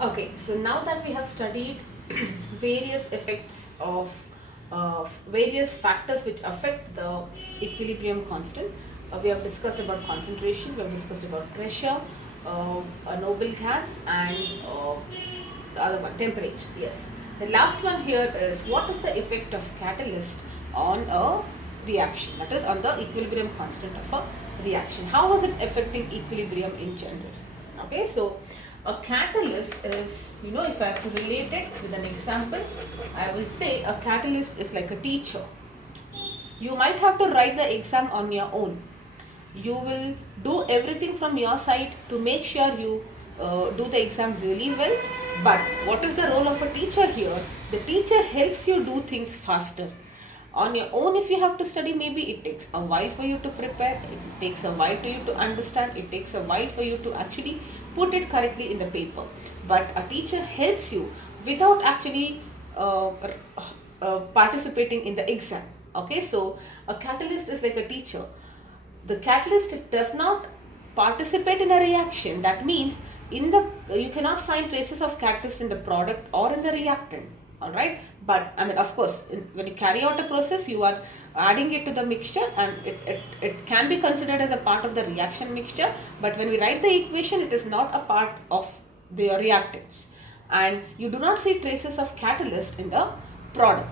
Okay, so now that we have studied various effects of various factors which affect the equilibrium constant, we have discussed about concentration, we have discussed about pressure, a noble gas, and the other one, temperature. Yes. The last one here is what is the effect of catalyst on a reaction, that is on the equilibrium constant of a reaction. How is it affecting equilibrium in general? Okay, so a catalyst is, if I have to relate it with an example, I will say a catalyst is like a teacher. You might have to write the exam on your own. You will do everything from your side to make sure you do the exam really well. But what is the role of a teacher here? The teacher helps you do things faster. On your own, if you have to study, maybe it takes a while for you to prepare, it takes a while for you to understand, it takes a while for you to actually put it correctly in the paper. But a teacher helps you without actually participating in the exam. Okay, so a catalyst is like a teacher. The catalyst does not participate in a reaction. That means in the you cannot find traces of catalyst in the product or in the reactant. All right, but I mean, of course, when you carry out a process, you are adding it to the mixture, and it can be considered as a part of the reaction mixture. But when we write the equation, it is not a part of the reactants, and you do not see traces of catalyst in the product.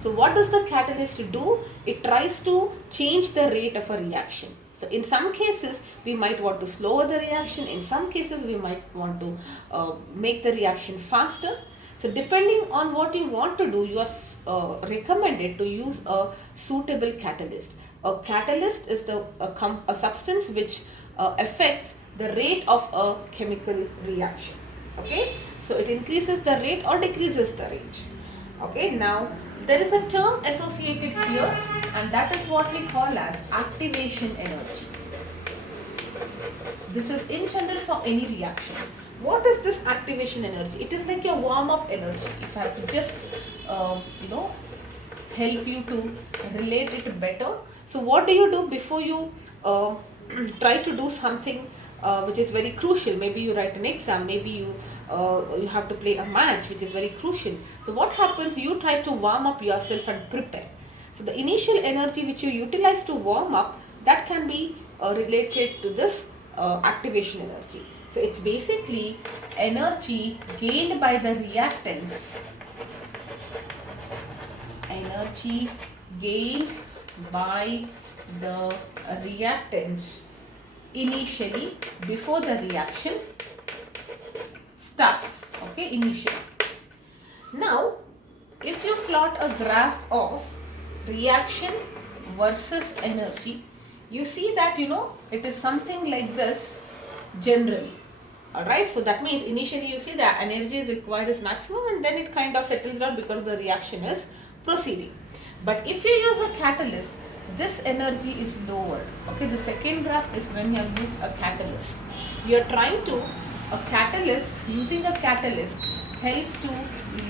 So what does the catalyst do? It tries to change the rate of a reaction. So in some cases, we might want to slow the reaction. In some cases, we might want to make the reaction faster. So depending on what you want to do, you are recommended to use a suitable catalyst. A catalyst is a substance which affects the rate of a chemical reaction. Okay, so it increases the rate or decreases the rate. Okay, now there is a term associated here, and that is what we call as activation energy. This is in general for any reaction. What is this activation energy? It is like your warm-up energy. If I have to just, help you to relate it better. So what do you do before you try to do something which is very crucial? Maybe you write an exam, maybe you have to play a match which is very crucial. So what happens? You try to warm up yourself and prepare. So the initial energy which you utilize to warm up, that can be related to this activation energy. So it's basically energy gained by the reactants, energy gained by the reactants initially before the reaction starts. Okay, initially. Now, if you plot a graph of reaction versus energy, you see that it is something like this generally. Alright, so that means initially you see that energy is required is maximum, and then it kind of settles down because the reaction is proceeding. But if you use a catalyst, this energy is lower. Okay, the second graph is when you have used a catalyst. You are trying to, using a catalyst helps to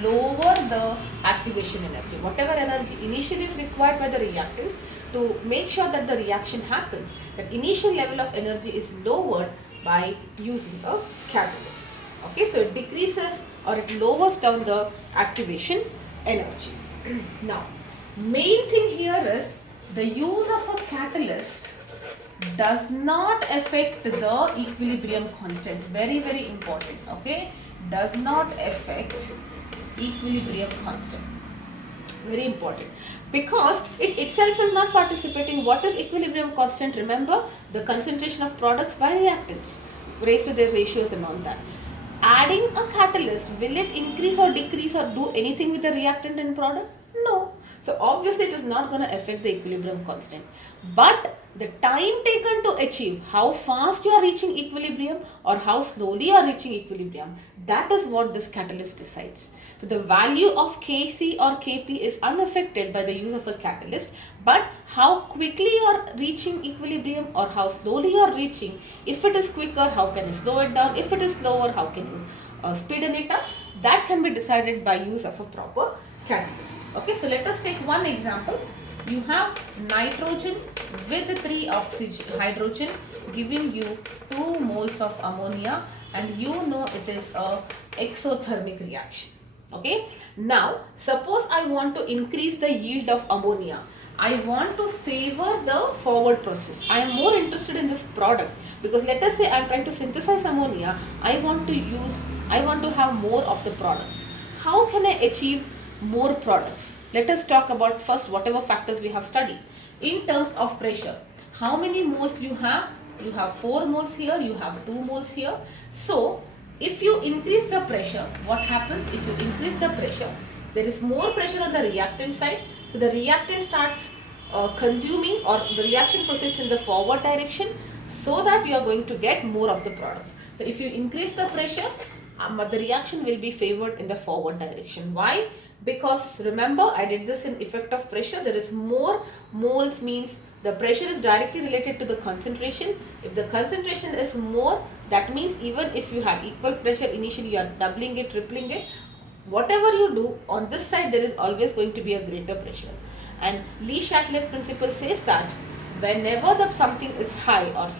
lower the activation energy. Whatever energy initially is required by the reactants to make sure that the reaction happens, that initial level of energy is lowered by using a catalyst. Okay, so it decreases or it lowers down the activation energy. Now, main thing here is the use of a catalyst does not affect the equilibrium constant. Very, very important. Okay, does not affect equilibrium constant. Very important, because it itself is not participating. What is equilibrium constant? Remember, the concentration of products by reactants raised to their ratios and all that. Adding a catalyst, will it increase or decrease or do anything with the reactant and product? No. So obviously it is not going to affect the equilibrium constant. But the time taken to achieve, how fast you are reaching equilibrium or how slowly you are reaching equilibrium, that is what this catalyst decides. So the value of Kc or Kp is unaffected by the use of a catalyst, but how quickly you are reaching equilibrium or how slowly you are reaching, if it is quicker, how can you slow it down, if it is slower, how can you speeden it up, that can be decided by use of a proper catalyst. Okay, so let us take one example. You have nitrogen with 3 hydrogen giving you 2 moles of ammonia and you know it is a exothermic reaction. Okay, now suppose I want to increase the yield of ammonia. I want to favor the forward process. I am more interested in this product because let us say I am trying to synthesize ammonia. I want to have more of the products. How can I achieve more products? Let us talk about first whatever factors we have studied. In terms of pressure, how many moles you have? You have 4 moles here, you have 2 moles here. So if you increase the pressure, what happens? If you increase the pressure, there is more pressure on the reactant side. So the reactant starts consuming, or the reaction proceeds in the forward direction, so that you are going to get more of the products. So if you increase the pressure, the reaction will be favored in the forward direction. Why? Because remember, I did this in effect of pressure. There is more moles, means the pressure is directly related to the concentration. If the concentration is more, that means even if you had equal pressure initially, you are doubling it, tripling it. Whatever you do, on this side there is always going to be a greater pressure. And Le-Chatelier's principle says that whenever the something is high, or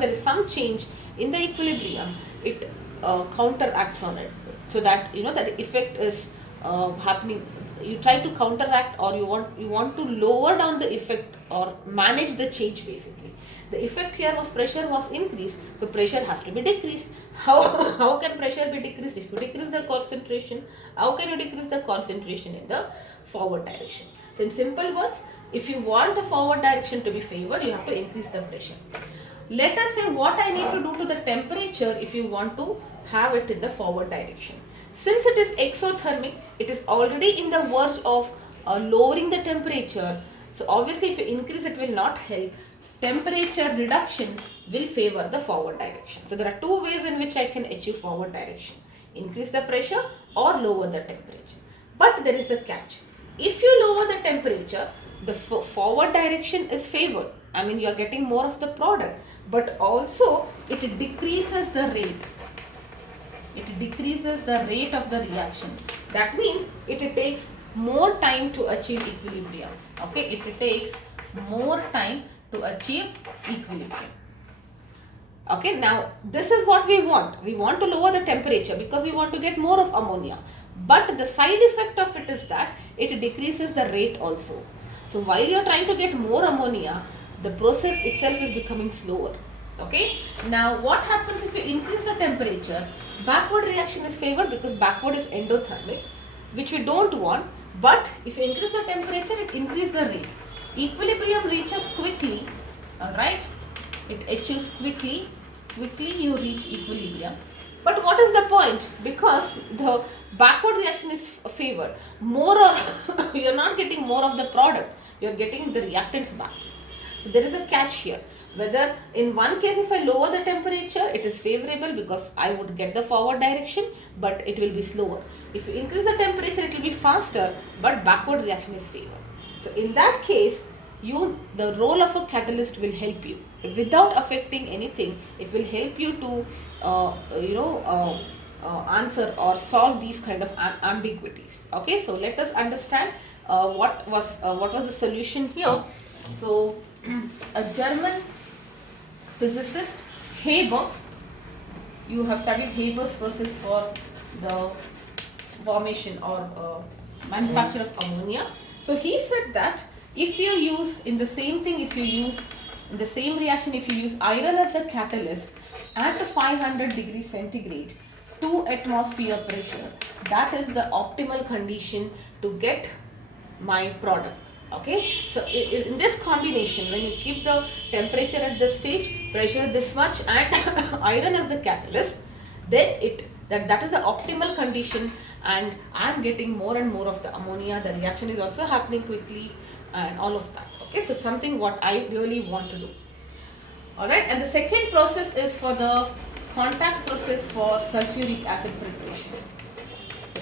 there is some change in the equilibrium, it counteracts on it, so that you know that the effect is happening. You try to counteract, or you want to lower down the effect or manage the change. Basically, the effect here was pressure was increased, so pressure has to be decreased. How can pressure be decreased? If you decrease the concentration, how can you decrease the concentration in the forward direction? So in simple words, if you want the forward direction to be favored, you have to increase the pressure. Let us say what I need to do to the temperature if you want to have it in the forward direction. Since it is exothermic, it is already in the verge of lowering the temperature. So obviously if you increase, it will not help. Temperature reduction will favor the forward direction. So there are two ways in which I can achieve forward direction. Increase the pressure or lower the temperature. But there is a catch. If you lower the temperature, the forward direction is favored. I mean, you are getting more of the product, but also it decreases the rate. It decreases the rate of the reaction. That means it takes more time to achieve equilibrium. Okay, it takes more time to achieve equilibrium. Okay, now this is what we want. We want to lower the temperature because we want to get more of ammonia. But the side effect of it is that it decreases the rate also. So while you are trying to get more ammonia, the process itself is becoming slower. Okay, now what happens if you increase the temperature? Backward reaction is favored because backward is endothermic, which we don't want. But if you increase the temperature, it increases the rate. Equilibrium reaches quickly, alright, it achieves quickly you reach equilibrium. But what is the point? Because the backward reaction is favored. More or you are not getting more of the product, you are getting the reactants back. So there is a catch here. Whether in one case if I lower the temperature, it is favorable because I would get the forward direction, but it will be slower. If you increase the temperature, it will be faster, but backward reaction is favored. So in that case, the role of a catalyst will help you. Without affecting anything, it will help you to answer or solve these kind of ambiguities. Okay, so let us understand what was the solution here. So a German physicist, Haber, you have studied Haber's process for the formation or manufacture of ammonia. So he said that if you use in the same reaction, if you use iron as the catalyst at 500 degrees centigrade, 2 atmosphere pressure, that is the optimal condition to get my product. Okay, so in this combination, when you keep the temperature at this stage, pressure this much, and iron as the catalyst, then that is the optimal condition, and I am getting more and more of the ammonia. The reaction is also happening quickly, and all of that. Okay, so something what I really want to do. Alright, and the second process is for the contact process for sulfuric acid preparation. So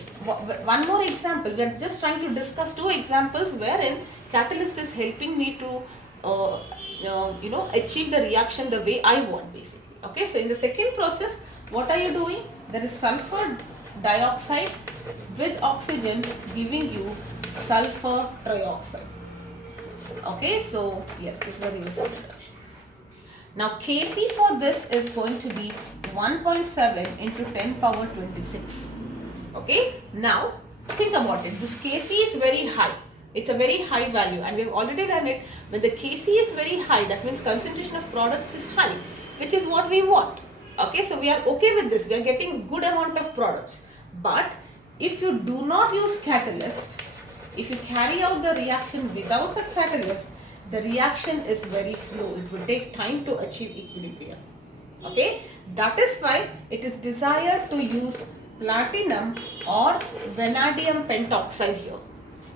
one more example. We are just trying to discuss two examples wherein catalyst is helping me to achieve the reaction the way I want, basically. Okay, so in the second process, what are you doing? There is sulfur dioxide with oxygen giving you sulfur trioxide. Okay, so yes, this is a reversible reaction. Now Kc for this is going to be 1.7 into 10 power 26. Okay, now think about it. This Kc is very high. It's a very high value, and we have already done it. When the Kc is very high, that means concentration of products is high, which is what we want. Okay, so we are okay with this. We are getting good amount of products. But if you do not use catalyst, if you carry out the reaction without the catalyst, the reaction is very slow. It will take time to achieve equilibrium. Okay, that is why it is desired to use platinum or vanadium pentoxide here.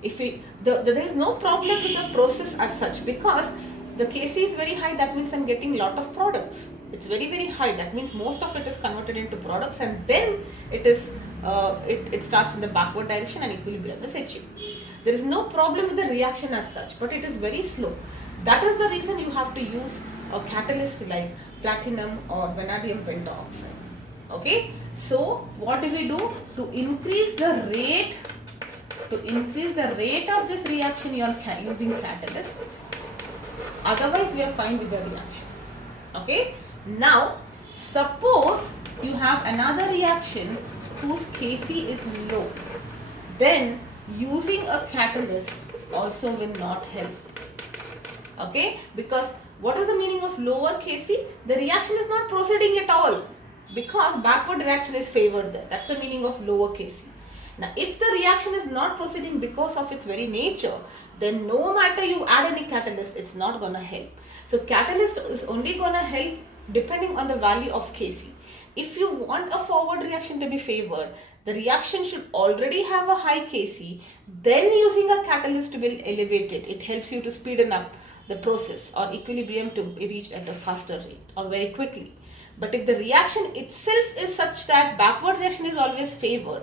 If there is no problem with the process as such, because the Kc is very high, that means I am getting lot of products. It's very high, that means most of it is converted into products, and then it starts in the backward direction and equilibrium is achieved. There is no problem with the reaction as such, but it is very slow. That is the reason you have to use a catalyst like platinum or vanadium pentoxide. Okay, so what do we do to increase the rate? To increase the rate of this reaction, you are using catalyst. Otherwise, we are fine with the reaction. Okay. Now, suppose you have another reaction whose Kc is low. Then using a catalyst also will not help. Okay, because what is the meaning of lower Kc? The reaction is not proceeding at all, because backward reaction is favored there. That's the meaning of lower Kc. Now, if the reaction is not proceeding because of its very nature, then no matter you add any catalyst, it's not going to help. So, catalyst is only going to help depending on the value of Kc. If you want a forward reaction to be favored, the reaction should already have a high Kc, then using a catalyst will elevate it. It helps you to speeden up the process or equilibrium to be reached at a faster rate or very quickly. But if the reaction itself is such that backward reaction is always favored,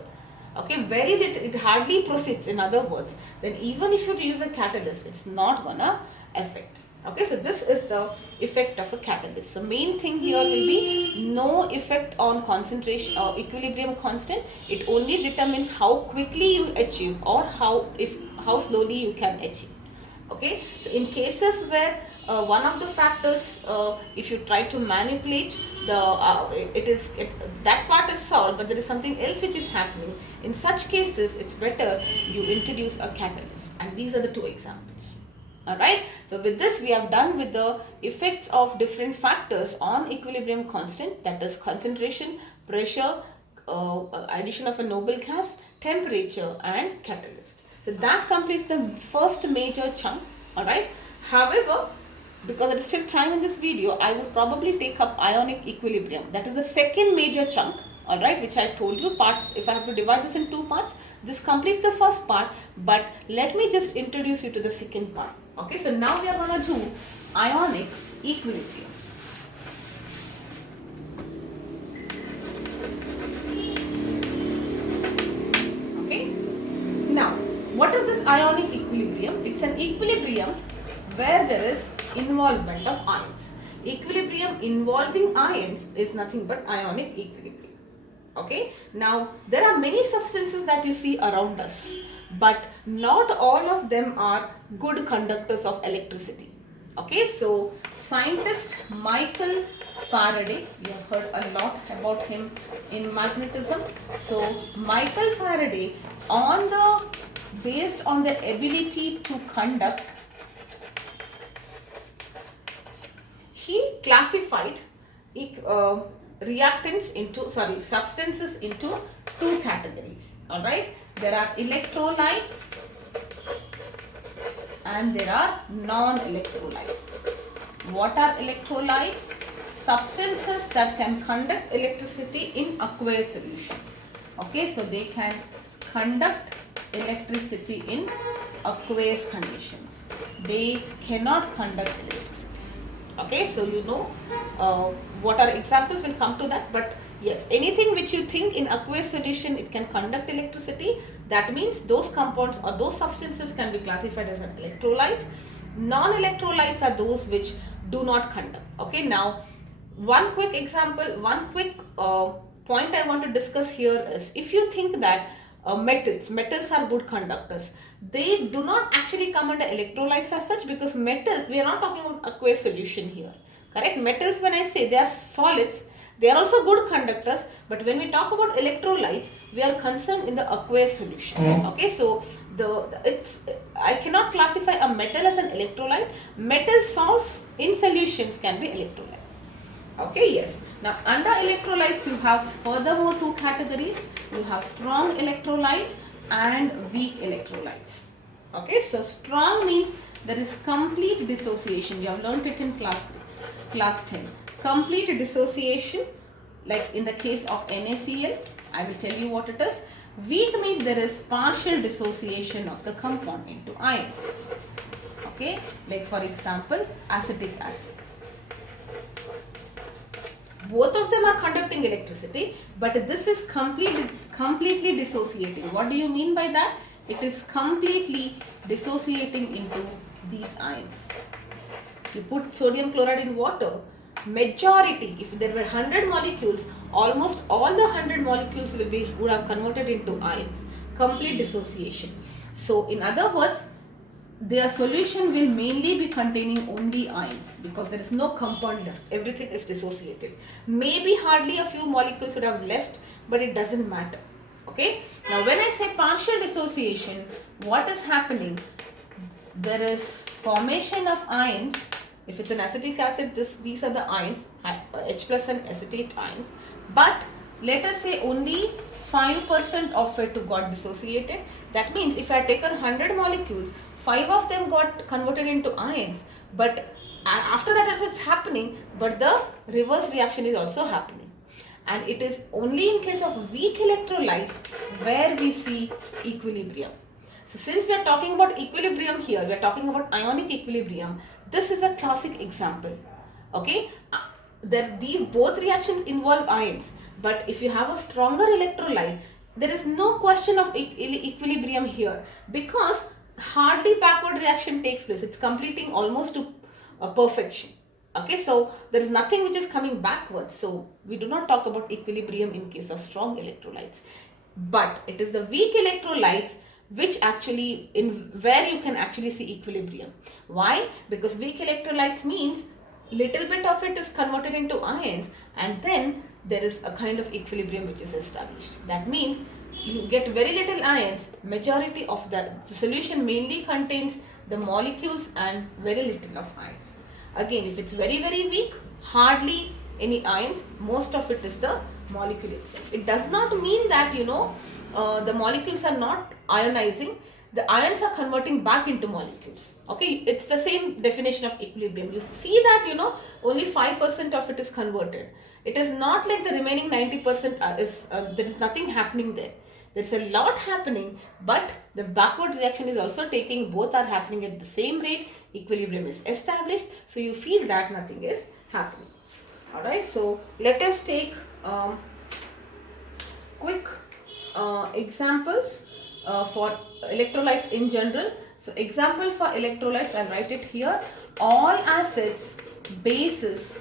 okay, very little, it hardly proceeds, in other words, then even if you use a catalyst, it's not gonna affect. Okay, so this is the effect of a catalyst. So main thing here will be no effect on concentration or equilibrium constant. It only determines how quickly you achieve or how slowly you can achieve. Okay, so in cases where one of the factors, if you try to manipulate that part is solved, but there is something else which is happening. In such cases, it's better you introduce a catalyst, and these are the two examples. Alright, so with this we have done with the effects of different factors on equilibrium constant, that is concentration, pressure, addition of a noble gas, temperature and catalyst. So that completes the first major chunk. Alright, however, because there is still time in this video, I would probably take up ionic equilibrium. That is the second major chunk, alright, which I told you if I have to divide this in two parts, this completes the first part, but let me just introduce you to the second part. Okay, so now we are going to do ionic equilibrium. Okay, now what is this ionic equilibrium? It's an equilibrium where there is involvement of ions. Equilibrium involving ions is nothing but ionic equilibrium. Okay, now there are many substances that you see around us, but not all of them are good conductors of electricity. Okay, so scientist Michael Faraday, you have heard a lot about him in magnetism. So Michael Faraday, based on the ability to conduct, he classified substances into two categories. Alright, there are electrolytes and there are non-electrolytes. What are electrolytes? Substances that can conduct electricity in aqueous solution. Okay, so they can conduct electricity in aqueous conditions. They cannot conduct electricity. Okay, so you know what are examples, will come to that, but yes, anything which you think in aqueous solution it can conduct electricity, that means those compounds or those substances can be classified as an electrolyte. Non-electrolytes are those which do not conduct. Okay, now one quick example, point I want to discuss here is, if you think that metals are good conductors, they do not actually come under electrolytes as such, because metals, we are not talking about aqueous solution here. Correct? Metals, when I say they are solids, they are also good conductors, but when we talk about electrolytes, we are concerned in the aqueous solution. Okay, so I cannot classify a metal as an electrolyte. Metal salts in solutions can be electrolytes. Okay, yes. Now under electrolytes you have furthermore two categories. You have strong electrolyte and weak electrolytes. Okay, so strong means there is complete dissociation. You have learnt it in class 10. Complete dissociation, like in the case of NaCl, I will tell you what it is. Weak means there is partial dissociation of the compound into ions. Okay, like for example, acetic acid. Both of them are conducting electricity, but this is completely dissociating. What do you mean by that? It is completely dissociating into these ions. You put sodium chloride in water, majority, if there were 100 molecules, almost all the 100 molecules would have converted into ions. Complete dissociation. So in other words, their solution will mainly be containing only ions because there is no compound left. Everything is dissociated. Maybe hardly a few molecules would have left, but it doesn't matter. Okay. Now when I say partial dissociation, what is happening? There is formation of ions. If it's an acetic acid, these are the ions, H plus and acetate ions. But let us say only 5% of it got dissociated. That means if I had taken 100 molecules, 5 of them got converted into ions. But after that also it's happening, but the reverse reaction is also happening. And it is only in case of weak electrolytes where we see equilibrium. So since we are talking about equilibrium here, we are talking about ionic equilibrium. This is a classic example. Okay, these both reactions involve ions, but if you have a stronger electrolyte, there is no question of equilibrium here because hardly backward reaction takes place. It's completing almost to perfection. Okay, so there is nothing which is coming backwards. So we do not talk about equilibrium in case of strong electrolytes, but it is the weak electrolytes which actually where you can actually see equilibrium. Why? Because weak electrolytes means little bit of it is converted into ions and then there is a kind of equilibrium which is established. That means you get very little ions, majority of the solution mainly contains the molecules and very little of ions. Again, if it's very weak, hardly any ions, most of it is the molecule itself. It does not mean that the molecules are not ionizing. The ions are converting back into molecules. Okay, it's the same definition of equilibrium. You see that only 5% of it is converted. It is not like the remaining 90% there is nothing happening there. There's a lot happening, but the backward reaction is also taking, both are happening at the same rate, equilibrium is established, so you feel that nothing is happening. Alright, so let us take quick examples for electrolytes in general. So example for electrolytes, I'll write it here. All acids, bases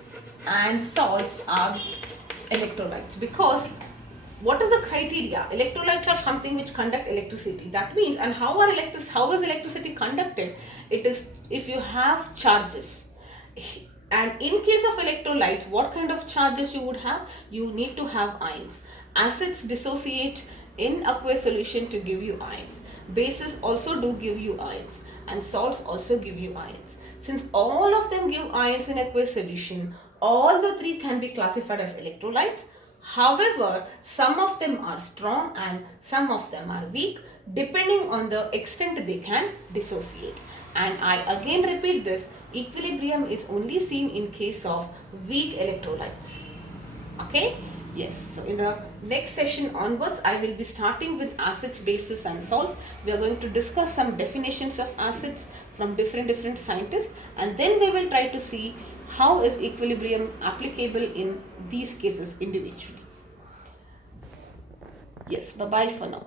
and salts are electrolytes, because what is the criteria? Electrolytes are something which conduct electricity. That means, and how is electricity conducted? It is if you have charges. And in case of electrolytes, what kind of charges you would have? You need to have ions. Acids dissociate in aqueous solution to give you ions. Bases also do give you ions, and salts also give you ions. Since all of them give ions in aqueous solution, all the three can be classified as electrolytes. However, some of them are strong and some of them are weak, depending on the extent they can dissociate. And I again repeat this, equilibrium is only seen in case of weak electrolytes. Okay? Yes, so in the next session onwards, I will be starting with acids, bases and salts. We are going to discuss some definitions of acids from different scientists, and then we will try to see how is equilibrium applicable in these cases individually. Yes, bye-bye for now.